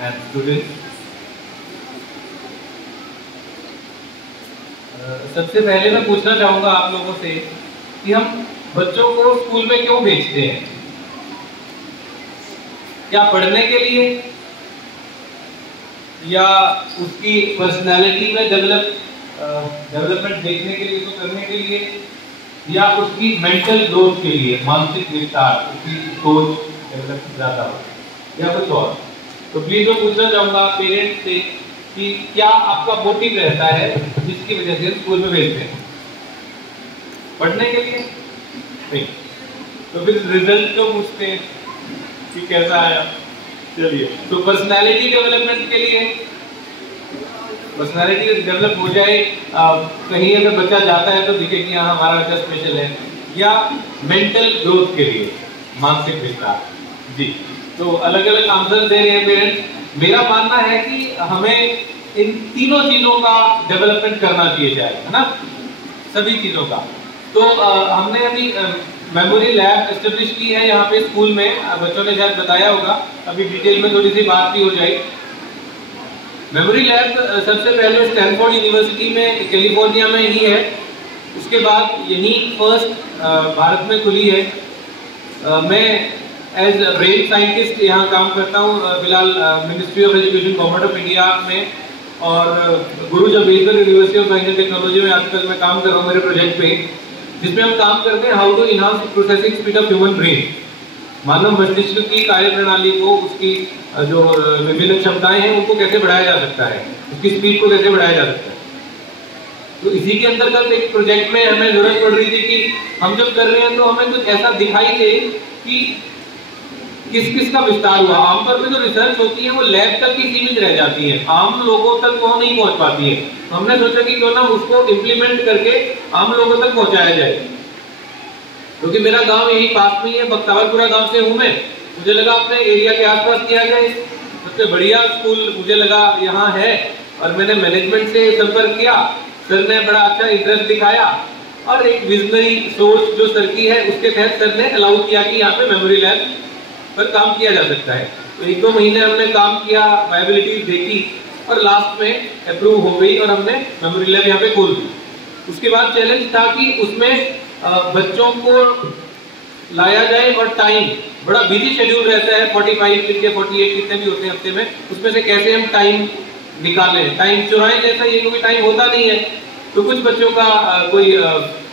and students. सबसे पहले मैं पूछना चाहूँगा आप लोगों से कि हम बच्चों को स्कूल में क्यों भेजते हैं? क्या पढ़ने के लिए, या उसकी पर्सनालिटी में डेवलपमेंट देखने के लिए, उसको करने के लिए, या उसकी मेंटल ग्रोथ के लिए, मानसिक विस्तार, उसकी सोच डेवलप ज़्यादा हो, या कुछ और? तो प्लीज मैं पूछना चाहूँगा पेरेंट्स से कि क्या आपका मोटिव रहता है जिसकी वजह से स्कूल में भेजते हैं? पढ़ने के लिए नहीं, तो फिर रिजल्ट तो पूछते हैं कि कैसा आया। चलिए, तो पर्सनालिटी डेवलपमेंट के लिए, पर्सनालिटी डेवलप हो जाए, कहीं अगर बच्चा जाता है तो दिखे कि हाँ हमारा बच्चा स्पेशल है, या मेंटल ग्रोथ के लिए, मानसिक विस्तार। जी, तो अलग अलग आंसर दे रहे हैं पेरेंट्स। मेरा मानना है कि हमें इन तीनों चीजों का डेवलपमेंट करना चाहिए, है ना, सभी चीजों का। तो हमने अभी मेमोरी लैब एस्टेब्लिश की है यहाँ पे स्कूल में, बच्चों ने शायद बताया होगा, अभी डिटेल में थोड़ी सी बात भी हो जाए। मेमोरी लैब सबसे पहले स्टैनफोर्ड यूनिवर्सिटी में कैलिफोर्निया में ही है, उसके बाद यही फर्स्ट भारत में खुली है। मैं एज ब्रेन साइंटिस्ट यहाँ काम करता हूँ फिलहाल ministry of education government of India में, और Guru Jambheshwar university of science and technology में आजकल मैं काम कर रहा हूँ मेरे प्रोजेक्ट पे, जिसमें हम काम करते हैं how to enhance processing speed of human brain. मानव मस्तिष्क की कार्य प्रणाली को, उसकी जो विभिन्न क्षमताएं हैं उनको कैसे बढ़ाया जा सकता है, उसकी स्पीड को कैसे बढ़ाया जा सकता है। तो इसी के अंतर्गत एक प्रोजेक्ट में हमें जरूरत पड़ रही थी कि हम जब कर रहे हैं तो हमें कुछ ऐसा दिखाई दे कि किस किस का विस्तार हुआ। आमतौर पे जो रिसर्च होती है वो लैब तक ही सीमित रह जाती है, आम लोगों तक वो नहीं पहुंच पाती है। तो हमने सोचा कि क्यों ना उसको इम्प्लीमेंट करके आम लोगों तक पहुंचाया जाए, क्योंकि मेरा गांव यही पास में ही है, बख्तावरपुरा गांव से हूं मैं। मुझे लगा अपने एरिया के आसपास किया जाए, सबसे बढ़िया स्कूल मुझे लगा यहाँ है, और मैंने मैनेजमेंट से संपर्क किया, सर ने बड़ा अच्छा इंटरेस्ट दिखाया, और एक विजनरी सोच जो सर की है उसके तहत सर ने अलाउ किया कि यहाँ पे मेमोरी लैब पर काम किया जा सकता है। तो 1-2 महीने हमने काम किया, वायबिलिटी देखी, और लास्ट में अप्रूव हो गई और हमने मेमोरी लैब यहाँ पे खोल दी। उसके बाद चैलेंज था कि उसमें बच्चों को लाया जाए, और टाइम बड़ा बिजी शेड्यूल रहता है, 45 दिन के 48 कितने भी होते हैं हफ्ते में, उसमें से कैसे हम टाइम निकालें, टाइम चुराएं जैसा ये, क्योंकि टाइम होता नहीं है। तो कुछ बच्चों का कोई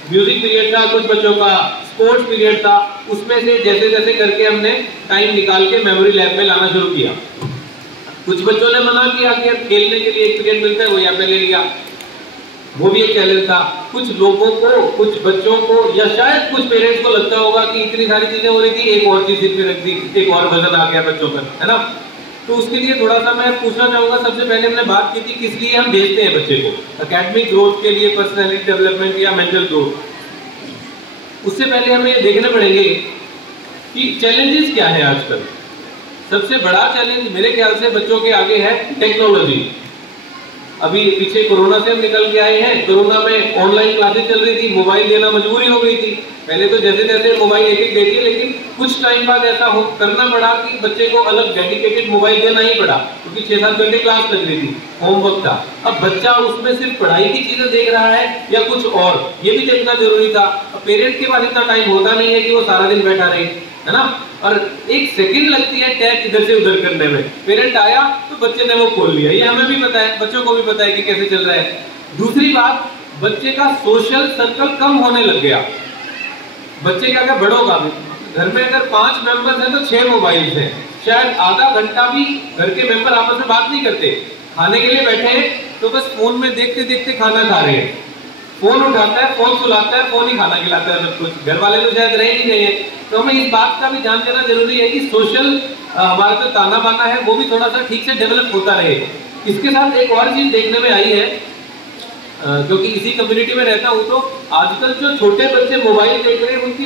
म्यूजिक पीरियड था, कुछ बच्चों का स्पोर्ट्स पीरियड था, उसमें से जैसे जैसे करके हमने टाइम निकाल के मेमोरी लैब में लाना शुरू किया। कुछ बच्चों ने मना किया कि अब खेलने के लिए एक पीरियड मिलता है वो यहाँ पे ले लिया, वो भी एक चैलेंज था। कुछ लोगों को, कुछ बच्चों को, या शायद कुछ पेरेंट्स को लगता होगा कि इतनी सारी चीजें हो रही थी, एक और चीज सिर पे रख दी, एक और वजन आ गया बच्चों पर, है ना। तो उसके लिए थोड़ा सा मैं पूछना चाहूंगा, सबसे पहले हमने बात की थी किस लिए हम भेजते हैं बच्चे को, एकेडमिक ग्रोथ के लिए, पर्सनैलिटी डेवलपमेंट, या मेंटल ग्रोथ। उससे पहले हमें ये देखने पड़ेंगे कि चैलेंजेस क्या है आजकल। सबसे बड़ा चैलेंज मेरे ख्याल से बच्चों के आगे है टेक्नोलॉजी। अभी पीछे कोरोना से हम निकल के आए हैं, कोरोना में ऑनलाइन क्लासेस चल रही थी, मोबाइल देना मजबूरी हो गई थी। पहले तो जैसे जैसे मोबाइल एक एक दे दिए, लेकिन कुछ टाइम बाद ऐसा करना पड़ा कि बच्चे को अलग डेडिकेटेड मोबाइल देना ही पड़ा, क्योंकि 6-7 घंटे क्लास लग रही थी, होमवर्क था। अब बच्चा उसमें सिर्फ पढ़ाई की चीजें देख रहा है या कुछ और, ये भी देखना जरूरी था। अब पेरेंट के पास इतना टाइम होता नहीं है कि वो सारा दिन बैठा रहे, है ना, और एक सेकंड लगती है टैग इधर से उधर करने में। पेरेंट आया तो बच्चे ने वो खोल लिया, ये हमें भी पता है, बच्चों को भी पता है कि कैसे चल रहा है। दूसरी बात, बच्चे का सोशल सर्कल कम होने लग गया। बच्चे क्या क्या बड़ों भी, घर में अगर 5 मेंबर्स हैं तो 6 मोबाइल हैं, शायद आधा घंटा भी घर के मेंबर आपस में बात नहीं करते। खाने के लिए बैठे हैं तो बस फोन में देखते देखते खाना खा रहे हैं, फोन उठाता है, फोन सुलाता है, फोन ही खाना खिलाता है, सब कुछ। घर वाले तो शायद रहे ही नहीं है। तो हमें इस बात का भी ध्यान देना जरूरी है कि सोशल हमारा जो ताना बाना है वो भी थोड़ा सा ठीक से डेवलप होता रहे। इसके साथ एक और चीज देखने में आई है, क्योंकि इसी कम्युनिटी में रहता हूँ, तो आजकल जो छोटे बच्चे मोबाइल देख रहे हैं उनकी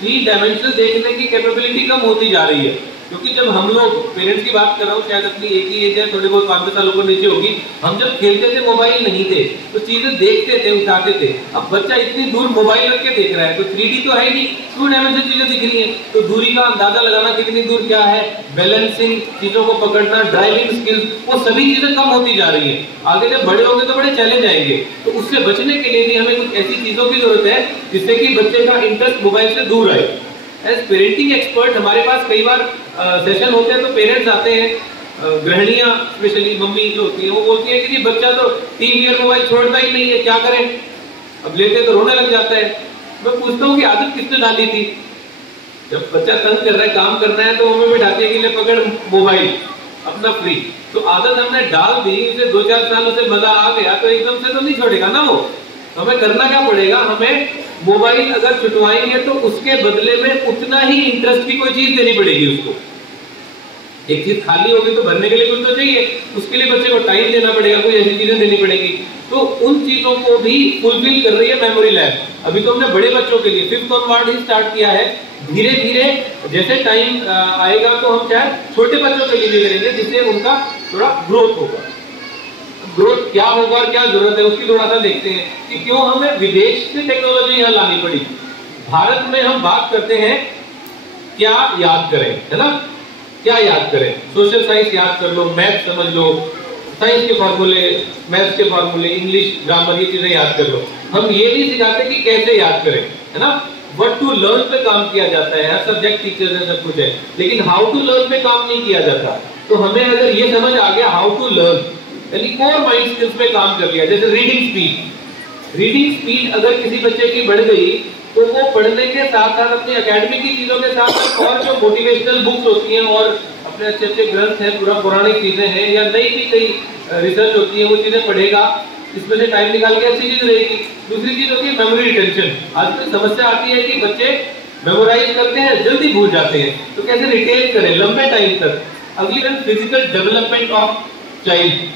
3 डायमेंशन देखने की कैपेबिलिटी कम होती जा रही है। क्योंकि जब हम लोग, पेरेंट्स की बात कर रहा हूँ, शायद अपनी एक ही एज है, थोड़े बहुत 5 साल ऊपर नीचे होगी, हम जब खेलते थे मोबाइल नहीं थे तो चीजें देखते थे, उठाते थे। अब बच्चा इतनी दूर मोबाइल रख के देख रहा है, तो 3D तो है नहीं, 2 डायमेंशन चीजें दिख रही है, तो दूरी का अंदाजा लगाना कितनी दूर क्या है, बैलेंसिंग, चीजों को पकड़ना, ड्राइविंग स्किल्स, वो सभी चीजें कम होती जा रही है। आगे जब बड़े होंगे तो बड़े चैलेंज आएंगे, तो उससे बचने के लिए भी हमें कुछ ऐसी चीजों की जरूरत है जिससे कि बच्चे का इंटरेस्ट मोबाइल से दूर आए। एज पेरेंटिंग एक्सपर्ट हमारे पास कई बार सेशन होते हैं, तो पेरेंट्स आते हैं, गृहिणियां स्पेशली मम्मी जो होती है, वो बोलती है कि जी बच्चा तो 3 ईयर मोबाइल छोड़ता ही नहीं है, क्या करें, अब लेते तो रोने लग जाता है। मैं पूछता हूँ कि आदत किसने डाली थी? जब बच्चा तंग कर रहा है, काम करना है, तो मम्मी बिठाती है कि ले पकड़ मोबाइल, अपना फ्री, तो आदत हमने डाल दी, उसे 2-4 साल उसे मजा आ गया, तो एकदम से तो नहीं छोड़ेगा ना वो। हमें करना क्या पड़ेगा, हमें मोबाइल अगर छुटवाएंगे तो उसके बदले में उतना ही इंटरेस्ट की कोई चीज देनी पड़ेगी उसको। एक चीज खाली होगी तो भरने के लिए कुछ तो चाहिए, उसके लिए बच्चे को टाइम देना पड़ेगा, कोई ऐसी चीजें देनी पड़ेगी, तो उन चीजों को भी फुलफिल कर रही है मेमोरी लैब। अभी तो हमने बड़े बच्चों के लिए 5th ऑनवर्ड ही स्टार्ट किया है, धीरे धीरे जैसे टाइम आएगा तो हम चाहे छोटे बच्चों के लिए भी करेंगे, जिससे उनका थोड़ा ग्रोथ होगा। ग्रोथ क्या होगा और क्या जरूरत है उसकी थोड़ा सा देखते हैं कि क्यों हमें विदेश से टेक्नोलॉजी यहाँ लानी पड़ी। भारत में हम बात करते हैं क्या याद करें, है ना, क्या याद करें, सोशल साइंस याद कर लो, मैथ समझ लो, साइंस के फॉर्मूले, मैथ्स के फॉर्मूले, इंग्लिश ग्रामर, ये चीजें याद कर लो। हम ये नहीं सिखाते कि कैसे याद करें, है ना, व्हाट टू लर्न पे काम किया जाता है, हर सब्जेक्ट टीचर्स है, सब कुछ है, लेकिन हाउ टू लर्न पे काम नहीं किया जाता। तो हमें अगर ये समझ आ गया हाउ टू लर्न, यानी कोर माइंड स्किल्स पे काम कर लिया, जैसे रीडिंग स्पीड, रीडिंग स्पीड अगर किसी बच्चे की बढ़ गई तो वो पढ़ने के साथ साथ अपनी एकेडमिक की चीजों के साथ साथ और जो मोटिवेशनल बुक्स होती हैं और अपने अच्छे अच्छे ग्रंथ हैं, पूरा पौराणिक चीजें हैं या नई भी कई रिसर्च होती है, वो चीजें पढ़ेगा, इसमें से टाइम निकाल के अच्छी चीज रहेगी। दूसरी चीज होती है मेमोरी रिटेंशन। आजकल समस्या आती है कि बच्चे मेमोराइज करते हैं, जल्दी भूल जाते हैं, तो कैसे रिटेन करें लंबे टाइम तक। अगली फिजिकल डेवलपमेंट ऑफ चाइल्ड,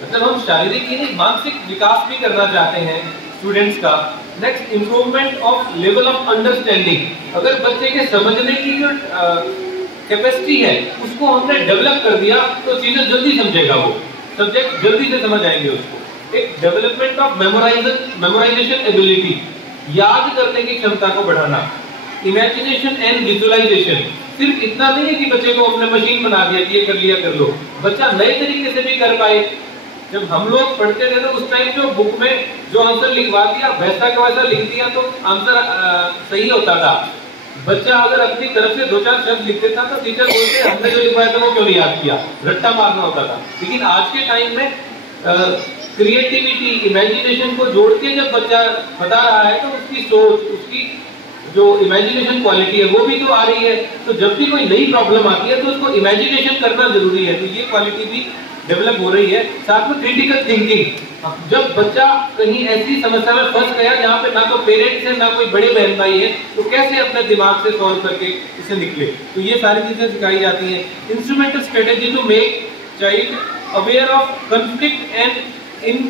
मतलब हम शारीरिक ही नहीं मानसिक विकास भी करना चाहते हैं स्टूडेंट्स का। Next, improvement of level of understanding. अगर बच्चे के समझने की जो कैपेसिटी है उसको हमने डेवलप कर दिया तो चीजें जल्दी समझेगा, वो सब्जेक्ट जल्दी से समझ आएंगे उसको। एक डेवलपमेंट ऑफ मेमोराइजेशन एबिलिटी, याद करने की क्षमता को बढ़ाना। इमेजिनेशन एंड विजुअलाइजेशन, सिर्फ इतना नहीं है कि बच्चे को हमने मशीन बना दिया कि ये कर लिया कर लो, बच्चा नए तरीके से भी कर पाए। जब हम लोग पढ़ते थे तो उस टाइम जो बुक में जो आंसर लिखवा दिया वैसा का वैसा लिख दिया तो आंसर सही होता था। बच्चा अगर अपनी तरफ से 2-4 शब्द लिख देता तो टीचर बोलते हमने जो लिखवाया था वो क्यों नहीं याद किया, रट्टा मारना होता था। लेकिन आज के टाइम में क्रिएटिविटी, इमेजिनेशन को जोड़ के जब बच्चा बता रहा है तो उसकी सोच, उसकी जो इमेजिनेशन क्वालिटी है वो भी तो आ रही है। तो जब भी कोई नई प्रॉब्लम आती है तो उसको इमेजिनेशन करना जरूरी है, तो ये क्वालिटी भी डेवलप हो रही है। साथ में क्रिटिकल थिंकिंग, जब बच्चा कहीं ऐसी समस्या में फंस गया जहाँ पे ना तो पेरेंट्स है ना कोई बड़े बहन भाई है, तो कैसे अपने दिमाग से सॉल्व करके इसे निकले, तो ये सारी चीजें सिखाई जाती हैं। Instrumental strategy to make child aware of conflict and in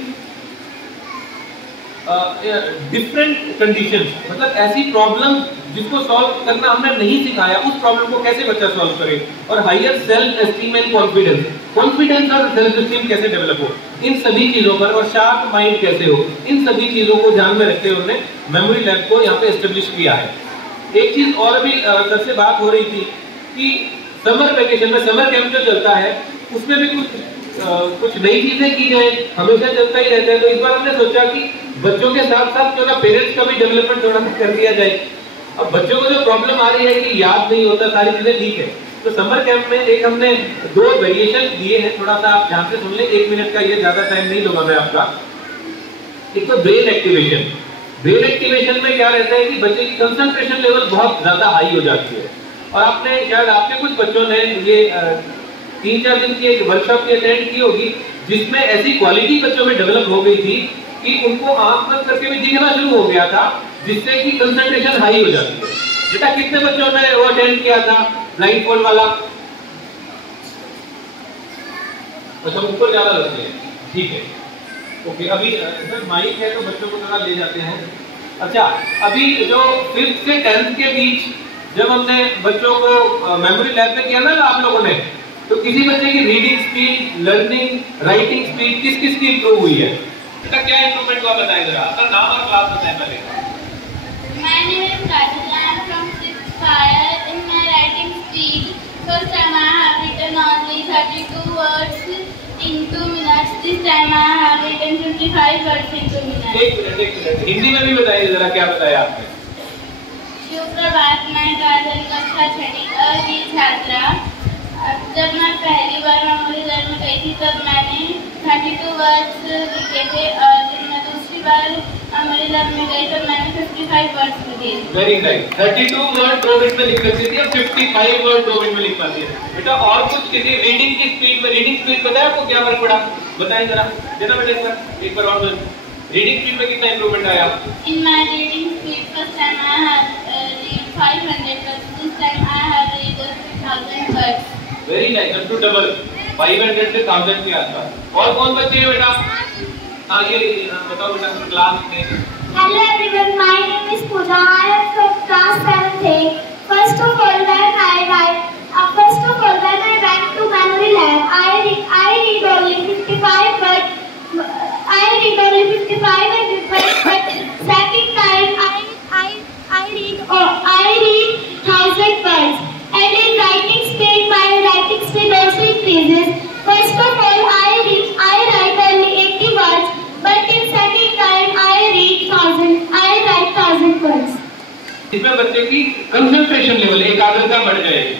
different conditions, मतलब ऐसी प्रॉब्लम जिसको सॉल्व करना हमने नहीं सिखाया, उस प्रॉब्लम को कैसे बच्चा सॉल्व करे। और higher self esteem and confidence, confidence और सेल्फ एस्टीम कैसे डेवलप हो, इन सभी चीजों पर, और शार्प माइंड कैसे हो, इन सभी चीजों को ध्यान में रखते हुए उन्होंने मेमोरी लैब को यहाँ पे एस्टेब्लिश किया है। एक चीज और भी सबसे बात हो रही थी कि समर वेकेशन में, समर कैंप जो चलता है उसमें भी कुछ नई चीजें की जाए, हमेशा चलता ही रहता है। तो इस बार हमने सोचा कि बच्चों के साथ साथ क्यों ना पेरेंट्स का भी डेवलपमेंट थोड़ा सा कर दिया जाए। अब बच्चों को जो प्रॉब्लम आ रही है कि याद नहीं होता, सारी चीजें ठीक है, तो समर कैंप में एक हमने 2 वेरिएशन दिए हैं, थोड़ा सा आप ध्यान से सुन ले, 1 मिनट का, ये ज्यादा टाइम नहीं लूंगा मैं आपका। एक तो ब्रेन एक्टिवेशन। ब्रेन एक्टिवेशन में क्या रहता है कि बच्चे की कंसंट्रेशन लेवल बहुत ज्यादा हाई हो जाती है, और आपने शायद आपके कुछ बच्चों ने ये 3-4 दिन की एक वर्कशॉप की अटेंड की होगी जिसमें ऐसी क्वालिटी बच्चों में डेवलप हो गई थी कि उनको आंख बंद करके भी दिखना शुरू हो गया था, जिससे कि कंसंट्रेशन हाई हो जाती है। बेटा कितने बच्चों ने वो अटेंड किया था ब्लाइंड फोल्ड वाला? अच्छा, ऊपर ज्यादा लगते हैं, ठीक है, ओके। अभी सर माइक है तो बच्चों को थोड़ा ले जाते हैं। अच्छा, अभी जो 5th से 10th के बीच जब हमने बच्चों को मेमोरी लैब में किया ना आप लोगों ने, तो किसी बच्चे की reading speed, learning, writing speed किस किस की इंप्रूव हुई है? बेटा क्या इंप्रूवमेंट हुआ बताएं जरा, अपना नाम और क्लास बताएं पहले। My name is Kajal. I am from 6th fire. In my writing speed, first time I have written only 32 words in 2 minutes. This time I have written 55 words in 2 minutes. एक minute Hindi में भी बताइए जरा, क्या बताया आपने? सुप्रभात, मैं काजल कक्षा 6 की छात्रा। जब मैं पहली बार मेमोरी लैब में गई थी तब मैंने 32 वर्ड्स लिखे थे, और जब मैं दूसरी बार मेमोरी लैब में गई तब मैंने 55 वर्ड्स लिखे। Very nice. 32 वर्ड 2 मिनट में लिख सकती थी और 55 वर्ड 2 मिनट में लिख पाती है। बेटा और कुछ किसी रीडिंग की स्पीड में, रीडिंग स्पीड पता है आपको क्या फर्क पड़ा? बताएं जरा, देना बेटा एक बार और। रीडिंग स्पीड में कितना इंप्रूवमेंट आया? In my reading speed, first time I have read 500 words. This time I have read 1000 words. Very nice, up to double, 500 से 1000 के आसपास। और कौन बच्चे हैं बेटा? हाँ ये बताओ बेटा क्लास में। Hello everyone, my name is Pooja. I am from class 7A. First of all, when I went to memory lab, I read only 55 words. I read only 55 words, but second time I read 1000 words. And in writing speed, my writing speed also increases. First of all, I write only 80 words, but in second time I write 1000 words. इसमें बच्चे की concentration level, एकाग्रता बढ़ जाएगी।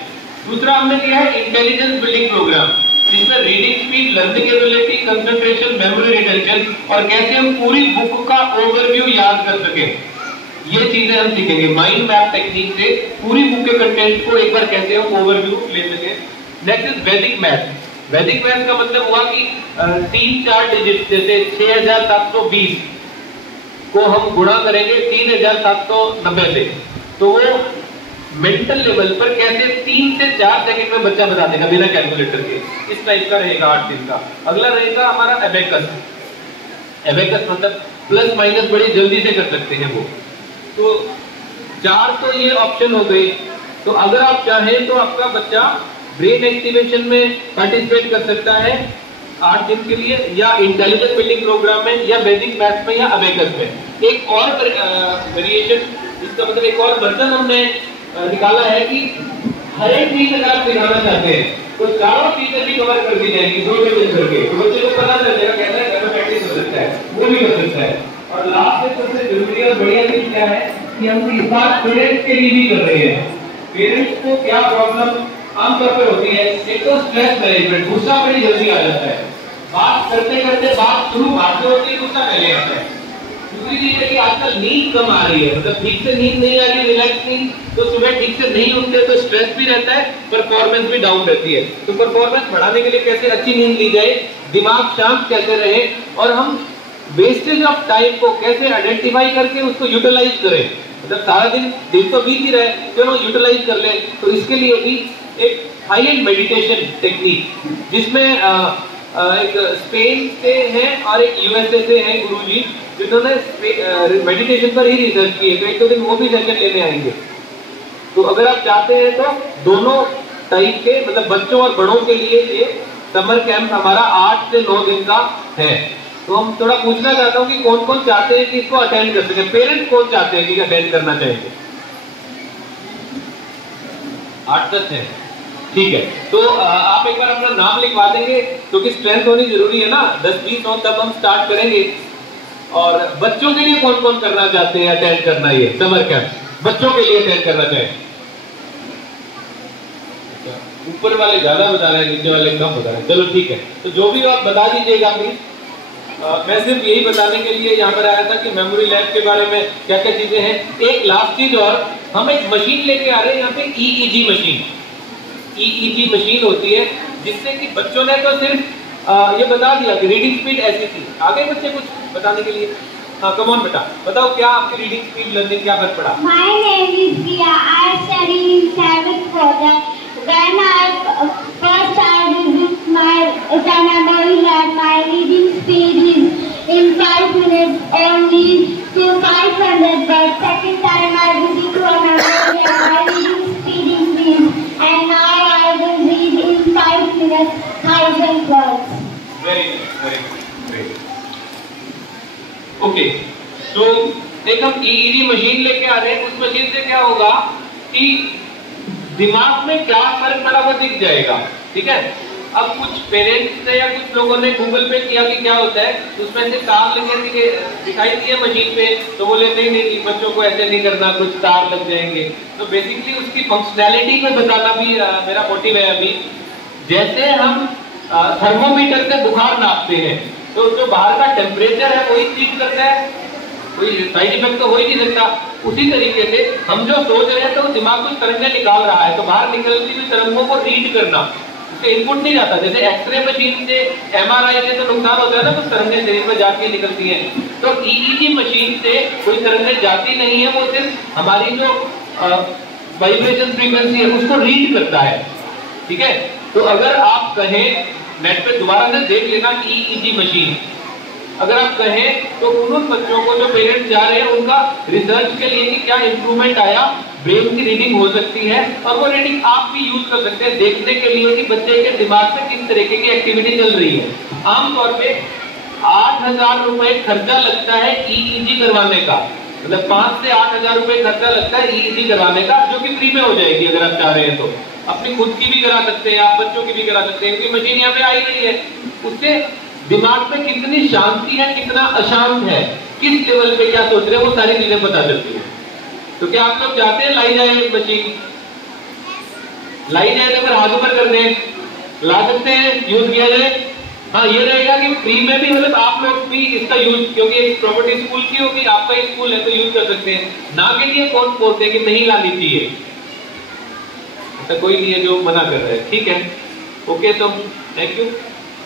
दूसरा हमने किया है इंटेलिजेंस बिल्डिंग प्रोग्राम, जिसमें reading speed, learning ability, concentration, memory retention और कैसे हम पूरी बुक का ओवरव्यू याद कर सकें, ये चीजें हम सीखेंगे। माइंड मैप टेक्निक से पूरी बुक के कंटेंट को एक बार कैसे हम ओवरव्यू ले सकें। नेक्स्ट इज वैदिक मैथ। वैदिक मैथ का मतलब हुआ कि 3-4 डिजिट जैसे 6720 को हम गुणा करेंगे 3790 से, तो वो मेंटल लेवल पर कैसे 3 से 4 सेकंड में बच्चा बता देगा बिना कैलकुलेटर के। इस टाइप का रहेगा 8 दिन का। अगला रहेगा हमारा एबेकस। एबेकस मतलब प्लस माइनस बड़ी जल्दी से कर सकते हैं वो। तो 4 तो ये ऑप्शन हो गए। तो अगर आप चाहें तो आपका बच्चा ब्रेन एक्टिवेशन में पार्टिसिपेट कर सकता है 8 दिन के लिए, या इंटेलिजेंस बिल्डिंग प्रोग्राम में, या वैदिक मैथ में, या अबेकस में। एक और वेरिएशन, इसका मतलब एक और वर्जन हमने निकाला है कि हर एक चीज अगर आप सिखाना चाहते हैं तो चारों चीजें भी कवर कर दी जाएंगी 2 दिन करके, तो बच्चे को पता चल जाएगा कैसा है, कैसा प्रैक्टिस हो सकता है, वो भी कर सकता है। और लास्ट में सबसे जरूरी और बढ़िया चीज क्या है कि हम इस बार पेरेंट्स के लिए भी कर रहे हैं। पेरेंट्स को क्या प्रॉब्लम आमतौर पर होती है? एक तो स्ट्रेस मैनेजमेंट, गुस्सा बड़ी जल्दी आ जाता है, बात करते करते बात शुरू बात में होती है, गुस्सा पहले आता है। दूसरी चीज है कि आजकल नींद कम आ रही है, मतलब ठीक से नींद नहीं आ रही, रिलैक्स नींद, तो सुबह ठीक से नहीं उठते तो स्ट्रेस भी रहता है, परफॉर्मेंस भी डाउन रहती है। तो परफॉर्मेंस बढ़ाने के लिए कैसे अच्छी नींद ली जाए, दिमाग शांत कैसे रहे, और हम वेस्टेज ऑफ टाइम को कैसे आइडेंटिफाई करके उसको यूटिलाइज करें, मतलब सारा दिन तो बीत ही रहे, चलो यूटिलाइज कर ले। तो इसके लिए भी एक साइलेंट मेडिटेशन टेक्निक, जिसमें एक स्पेन से हैं और एक यूएसए से हैं गुरुजी, जिन्होंने मेडिटेशन पर ही रिसर्च की है, तो 1-2 दिन वो भी सेशन लेने आएंगे। तो अगर आप चाहते हैं तो दोनों टाइप के, मतलब बच्चों और बड़ों के लिए ये समर कैंप हमारा 8 से 9 दिन का है। तो हम थोड़ा पूछना चाहता हूँ कि कौन कौन चाहते हैं कि इसको अटेंड कर सकें, पेरेंट्स कौन चाहते हैं कि अटेंड करना चाहेंगे? 8-10 है, ठीक है। तो आप एक बार अपना नाम लिखवा देंगे, क्योंकि स्ट्रेंथ होनी जरूरी है ना। 10-20 हो तब हम स्टार्ट करेंगे। और बच्चों के लिए कौन कौन करना चाहते हैं अटेंड करना ये समर कैंप, बच्चों के लिए अटेंड करना चाहें? ऊपर वाले ज्यादा बता रहे हैं, नीचे वाले कम बता रहे हैं, चलो ठीक है। तो जो भी आप बता दीजिएगा प्लीज। मैं सिर्फ यही बताने के लिए यहाँ पर आया था कि मेमोरी लैब के बारे में क्या क्या चीजें हैं। एक लास्ट चीज और, हम एक मशीन लेके आ रहे हैं यहाँ पे, EEG मशीन। EEG मशीन होती है जिससे कि बच्चों ने तो सिर्फ ये बता दिया कि रीडिंग स्पीड ऐसी थी, आगे बच्चे कुछ बताने के लिए। हाँ कम ऑन बेटा, बताओ क्या आपकी रीडिंग स्पीड, लर्निंग क्या फर्क पड़ा? My name is Priya. I study in 7th quarter. When I first visit my memory lab, my reading speed is in 5 minutes only to 500. But second time I visit to a memory lab, my reading 1,000 words. Very great. Okay, तो एक हम EEG machine लेके आ रहे हैं। उस machine से क्या होगा कि दिमाग में क्या फर्क पड़ा वो दिख जाएगा, ठीक है। अब कुछ पेरेंट्स ने या कुछ लोगों ने गूगल पे किया कि क्या होता है, उसमें से तार लगे दिखाई दिए मशीन पे, तो बोले नहीं बच्चों को ऐसे नहीं करना, कुछ तार लग जाएंगे। तो बेसिकली उसकी फंक्शनैलिटी को बताना भी मेरा मोटिव है अभी। जैसे हम थर्मोमीटर से बुखार नापते हैं, तो जो बाहर का टेम्परेचर है वही चीज करता है, कोई साइड इफेक्ट तो हो ही नहीं सकता। उसी तरीके से हम जो सोच रहे हैं तो दिमाग कुछ तरंगें निकाल रहा है, तो बाहर निकलती हुई तरंगों को रीड करना, उससे इनपुट नहीं जाता। जैसे एक्सरे मशीन से, एमआरआई से तो नुकसान होता है ना, कुछ तरंगें शरीर में जाती है निकलती हैं। तो ईईजी मशीन से कोई तरंगें जाती नहीं है, वो सिर्फ हमारी जो वाइब्रेशन फ्रीक्वेंसी है उसको रीड करता है, ठीक है। तो अगर आप कहें, नेट पे दोबारा से देख लेना ईईजी मशीन, अगर आप कहें तो उन बच्चों को जो पेरेंट्स जा रहे हैं उनका रिसर्च के लिए कि क्या इंप्रूवमेंट आया, ब्रेन की रीडिंग हो सकती है, और वो रीडिंग आप भी यूज कर सकते हैं देखने के लिए कि बच्चे के दिमाग में किस तरीके की एक्टिविटी चल रही है। आमतौर पे 8,000 रुपए खर्चा लगता है ईईजी करवाने का, मतलब 5 से 8,000 रुपए खर्चा लगता है ईईजी करवाने का, जो कि फ्री में हो जाएगी अगर आप चाह रहे हैं तो। अपनी खुद की भी करा सकते हैं आप, बच्चों की भी करा सकते हैं, क्योंकि मशीन यहाँ पे आई नहीं है। उससे दिमाग में कितनी शांति है, कितना अशांत है, किस लेवल पे क्या सोच रहे हैं, वो सारी चीजें पता चलती है। तो क्या आप लोग चाहते हैं लाई जाए मशीन? लाई जाए तो फिर हाथ ऊपर कर दें, ला सकते हैं, यूज किया जाए। हाँ, ये रहेगा कि फ्री में भी, मतलब आप लोग भी इसका यूज, क्योंकि एक प्रॉपर्टी स्कूल की होगी, आपका ही स्कूल है तो यूज कर सकते हैं। ना के लिए कौन बोलते हैं कि नहीं लानी चाहिए, ऐसा कोई नहीं है जो मना कर रहा है, ठीक है। ओके, तो थैंक यू।